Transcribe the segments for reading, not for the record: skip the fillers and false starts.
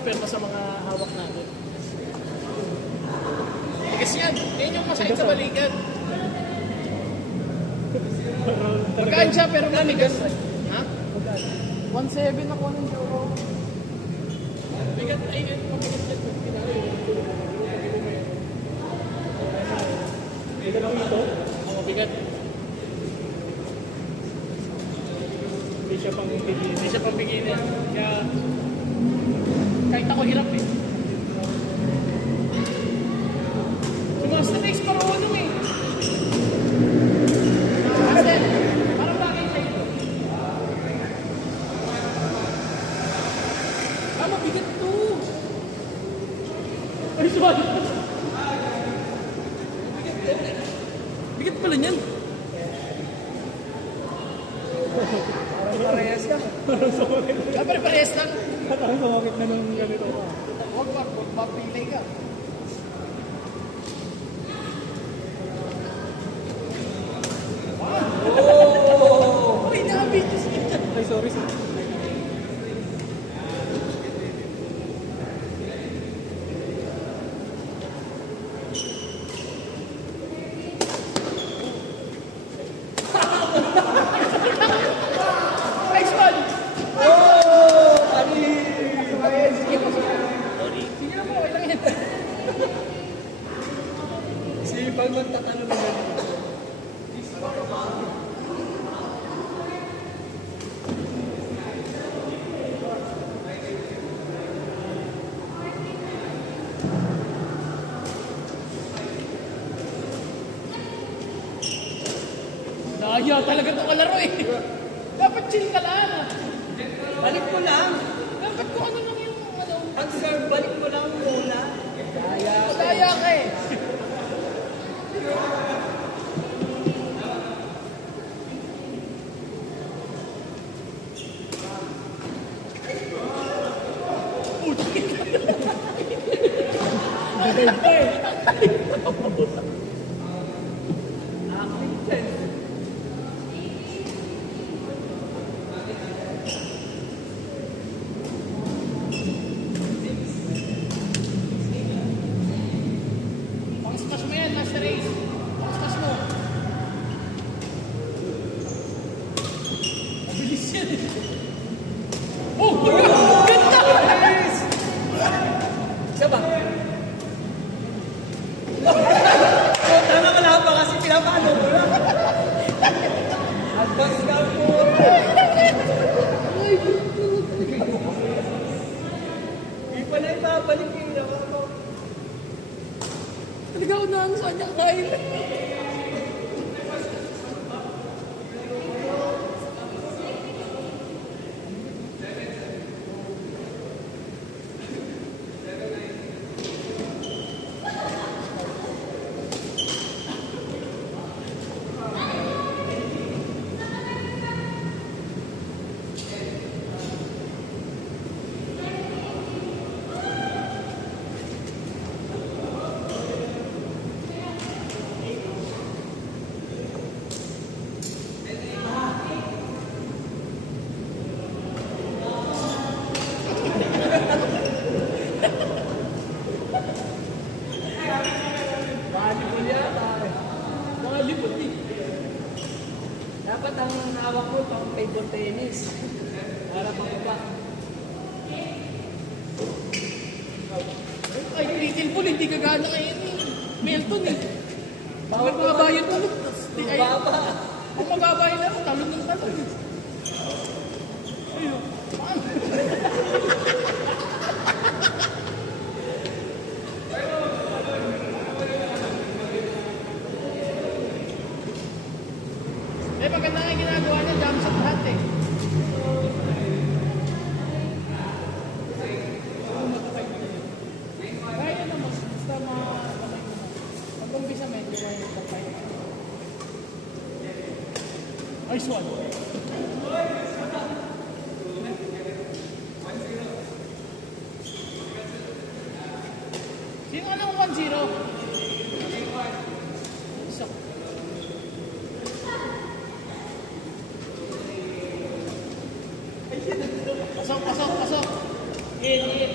perma sa mga hawak natin. Tigas yan. Yan yung masakit sa balikat. Magkaan siya pero matigas. Ha? 1.7 ako ng Joro. Bigat ay mabigat yan. Ito lang ito. Ang mabigat. Hindi siya pang bigyan. Hindi siya pambigyan. Kaya kahit ako hirap eh. Master Race parang eh. Master, parang bagay sa ito. Mabigat ito. Ay, sorry. Bigat pala niyan. Parehas ka. Parang sumakit. Parehas lang. Parang sumakit na ng ganito ka. Huwag mapilay ka. Ay, nakabidyo siya. Ay, sorry. Nice one. Sige na po, okay lang yan. Sipag magtatalo na ganito. Naya talaga itong kalaro eh. Dapat chill ka lang. Balik mo lang. Dapat kung ano lang yung ano. Pag serve, balik mo lang muna. Daya ka eh. Pang-smash mo yan, Master Race. Pang-smash mo. Mabilis yan eh. Oh! Ganda! Isa ba? Tama ka lang ba kasi pinapano mo lang. Advance ka po. Hindi pa na ibabalik yung nawa mo. Talaga ako na ang saan niya kain. Volleyball yata. Mga libot eh. Dapat ang hawak mo pang table tennis. Para pang iba. Ay, little ball, hindi gagana kayo ni Melton eh. Bawal mababayan mo. Baba. Ang mababayan na rin, talon ng talon. Ayun. Eh, maganda nga yung ginagawa niya, jump shot lahat eh. Kaya naman, basta makamay mo. Pag-umpisa medyo may tapay. Nice one. Sino anong 1-0? Isa. Pasok, pasok, pasok. In.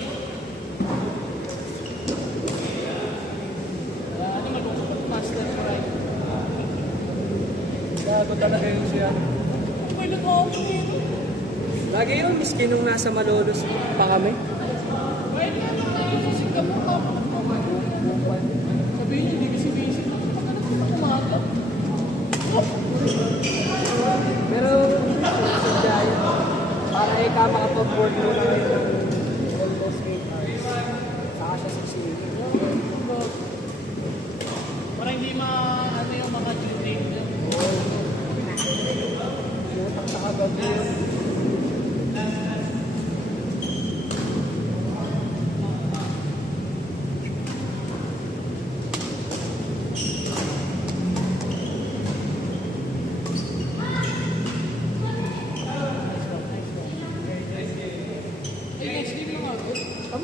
Gago talaga yun siya. May nag-ako eh. Lagi yun, miskin nung nasa Malolos pa kami. Kahit nga nung tayo sa Singapore ka. Sabihin niyo, hindi kasi busy. Pagkakala ko na kumaga. Pero, sadya yun. Para ika makapag-board mo na yun ng almost 8 hours. Saka siya sa swimming. Para hindi ano yung mga due date niya. Saka bagyo yun.